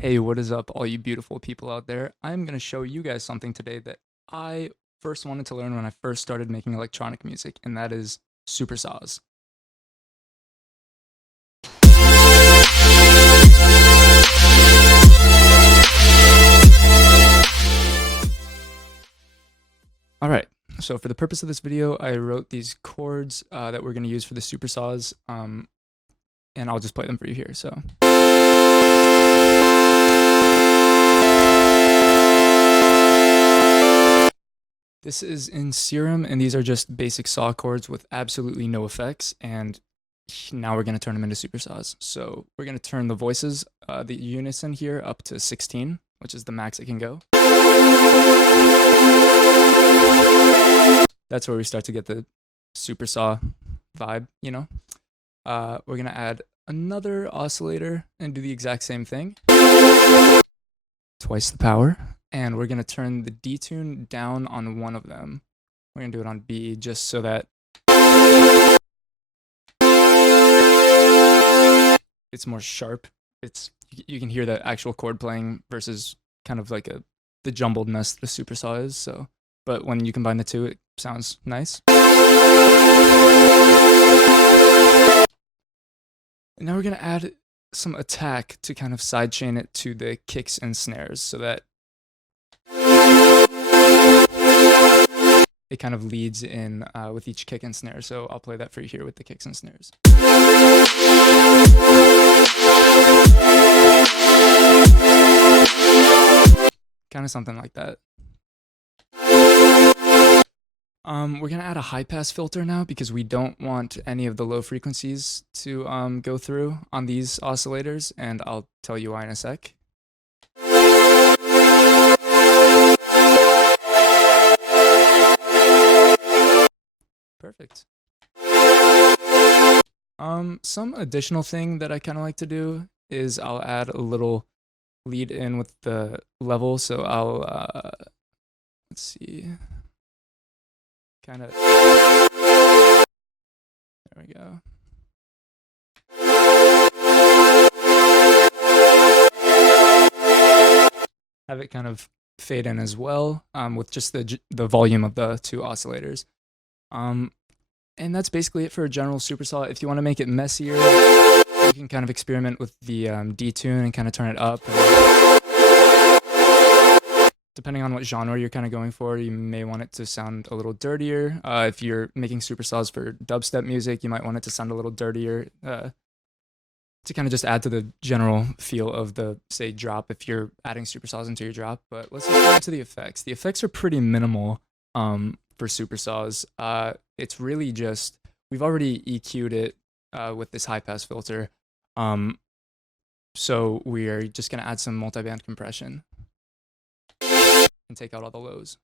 Hey, what is up, all you beautiful people out there? I'm going to show you guys something today that I first wanted to learn when I first started making electronic music, and that is supersaws. Alright, so for the purpose of this video, I wrote these chords that we're going to use for the supersaws, and I'll just play them for you here. So. This is in Serum, and these are just basic saw chords with absolutely no effects, and now we're going to turn them into supersaws. So we're going to turn the voices, the unison here, up to 16, which is the max it can go. That's where we start to get the supersaw vibe, you know? We're going to add another oscillator and do the exact same thing. Twice the power. And we're going to turn the D tune down on one of them. We're going to do it on B just so that it's more sharp. You can hear the actual chord playing versus kind of like the jumbled mess the supersaw is. So, but when you combine the two, it sounds nice. And now we're going to add some attack to kind of sidechain it to the kicks and snares so that it kind of leads in with each kick and snare. So I'll play that for you here with the kicks and snares. Kind of something like that. We're going to add a high pass filter now because we don't want any of the low frequencies to go through on these oscillators, and I'll tell you why in a sec. Perfect. Some additional thing that I kind of like to do is I'll add a little lead in with the level. So I'll, let's see, kind of, there we go. Have it kind of fade in as well with just the volume of the two oscillators. And that's basically it for a general supersaw. If you want to make it messier, you can kind of experiment with the D tune and kind of turn it up. Depending on what genre you're kind of going for, you may want it to sound a little dirtier. If you're making supersaws for dubstep music, you might want it to sound a little dirtier to kind of just add to the general feel of the, say, drop if you're adding supersaws into your drop. But let's just go into the effects. The effects are pretty minimal for supersaws. It's really just, we've already EQ'd it with this high pass filter. So we're just going to add some multiband compression and take out all the lows.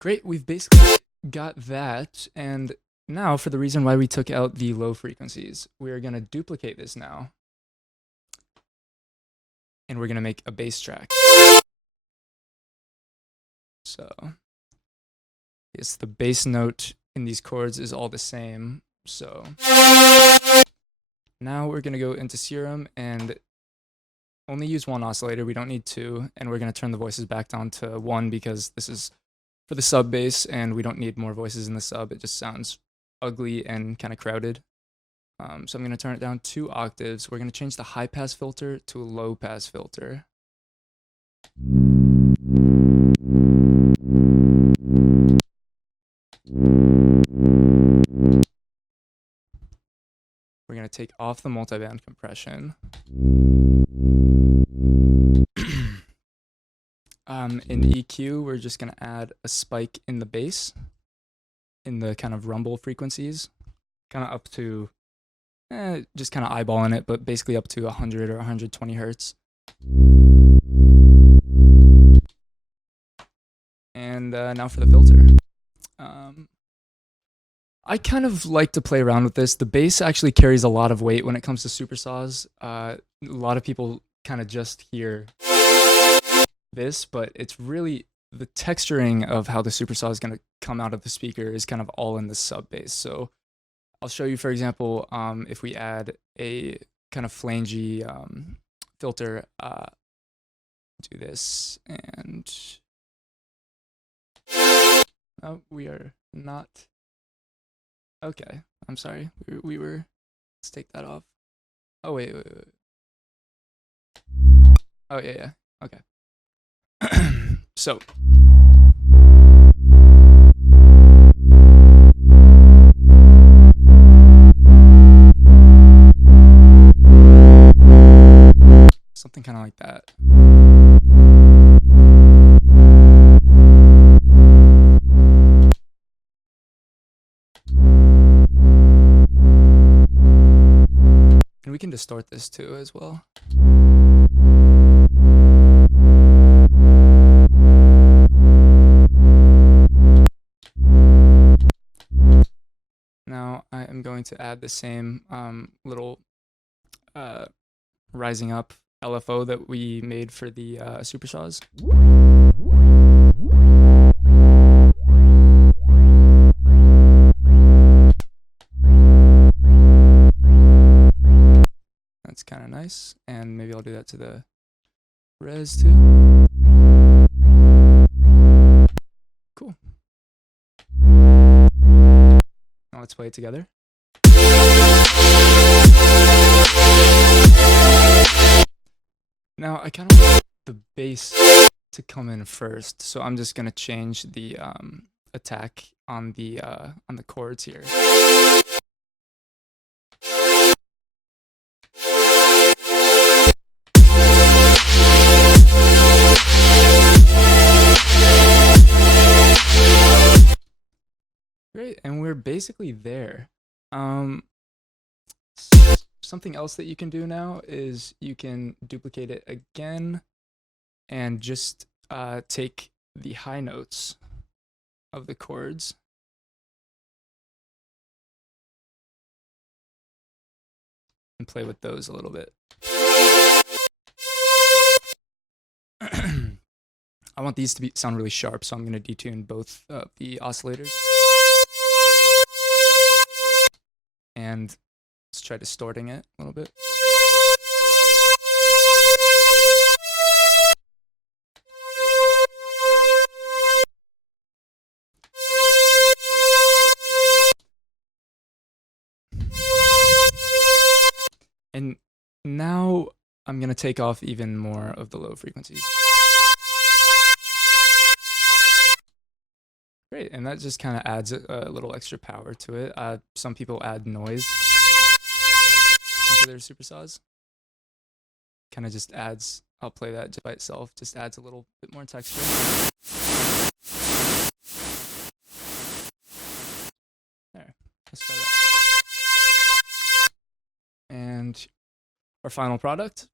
Great, we've basically got that, and now for the reason why we took out the low frequencies, we're going to duplicate this now, and we're going to make a bass track. So, yes, the bass note in these chords is all the same. So, now we're going to go into Serum and only use one oscillator. We don't need two, and we're going to turn the voices back down to 1 because this is for the sub bass, and we don't need more voices in the sub. It just sounds ugly and kind of crowded. So I'm going to turn it down 2 octaves. We're going to change the high pass filter to a low pass filter. We're going to take off the multiband compression. In EQ, we're just going to add a spike in the bass, in the kind of rumble frequencies, kind of up to, just kind of eyeballing it, but basically up to 100 or 120 hertz. And now for the filter. I kind of like to play around with this. The bass actually carries a lot of weight when it comes to supersaws. A lot of people kind of just hear this, but it's really the texturing of how the supersaw is going to come out of the speaker is kind of all in the sub bass. So I'll show you, for example, if we add a kind of flangy filter, do this, and oh, we are not. Okay, I'm sorry. We were. Let's take that off. Oh wait. Oh yeah. Okay. So. Something kind of like that. And we can distort this too as well. Now I am going to add the same little rising up LFO that we made for the Supersaws. That's kind of nice, and maybe I'll do that to the res too. Cool. Now let's play it together. Now I kind of want the bass to come in first, so I'm just gonna change the attack on the chords here. Great, and we're basically there. Something else that you can do now is you can duplicate it again and just take the high notes of the chords and play with those a little bit. I want these to sound really sharp, so I'm going to detune both of the oscillators. And let's try distorting it a little bit. And now I'm going to take off even more of the low frequencies. Great, and that just kind of adds a little extra power to it. Some people add noise into their supersaws. Kind of just adds, I'll play that just by itself, just adds a little bit more texture. There, let's try that. And our final product.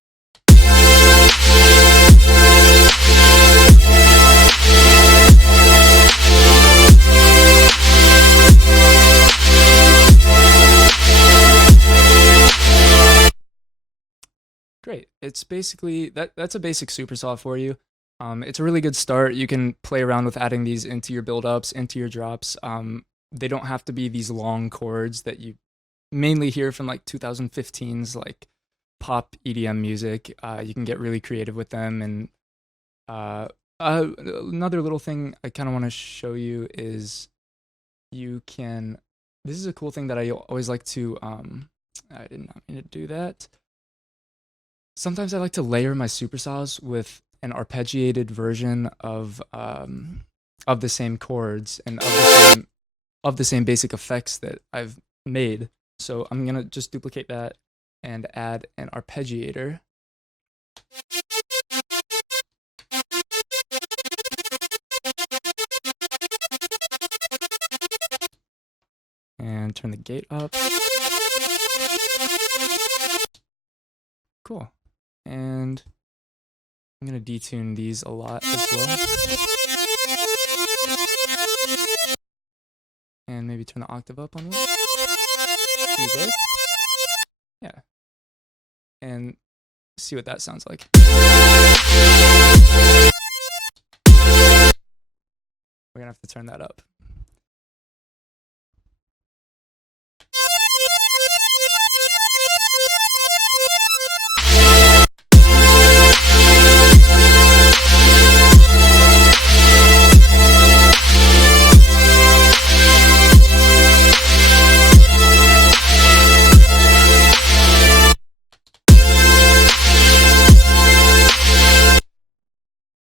Great. It's basically, that's a basic supersaw for you. It's a really good start. You can play around with adding these into your build-ups, into your drops. They don't have to be these long chords that you mainly hear from like 2015's like pop EDM music. You can get really creative with them. And another little thing I kind of want to show you is you can, this is a cool thing that I always like to, I did not mean to do that. Sometimes I like to layer my supersaws with an arpeggiated version of the same chords and of the same basic effects that I've made. So I'm gonna just duplicate that and add an arpeggiator. And turn the gate up. Cool. And I'm going to detune these a lot as well. And maybe turn the octave up on one. Do both. Yeah. And see what that sounds like. We're gonna have to turn that up.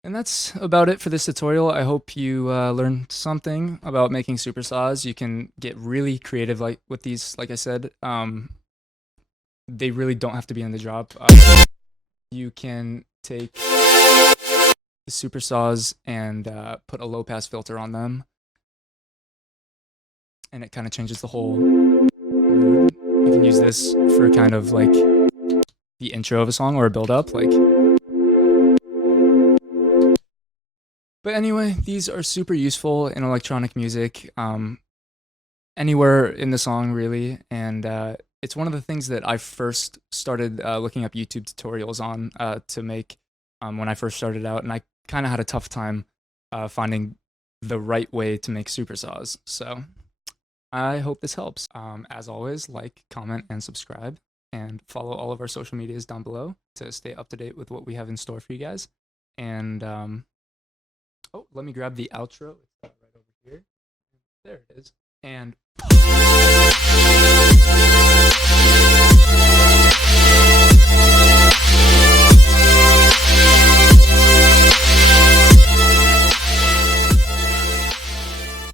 And that's about it for this tutorial. I hope you learned something about making supersaws. You can get really creative like with these, like I said. They really don't have to be in the drop. You can take the supersaws and put a low pass filter on them, and it kind of changes the whole mood. You can use this for kind of like the intro of a song or a build up, like. But anyway, these are super useful in electronic music, anywhere in the song really, and it's one of the things that I first started looking up YouTube tutorials on to make when I first started out, and I kind of had a tough time finding the right way to make supersaws. So I hope this helps. As always, like, comment, and subscribe, and follow all of our social medias down below to stay up to date with what we have in store for you guys. And oh, let me grab the outro. It's right over here. There it is. And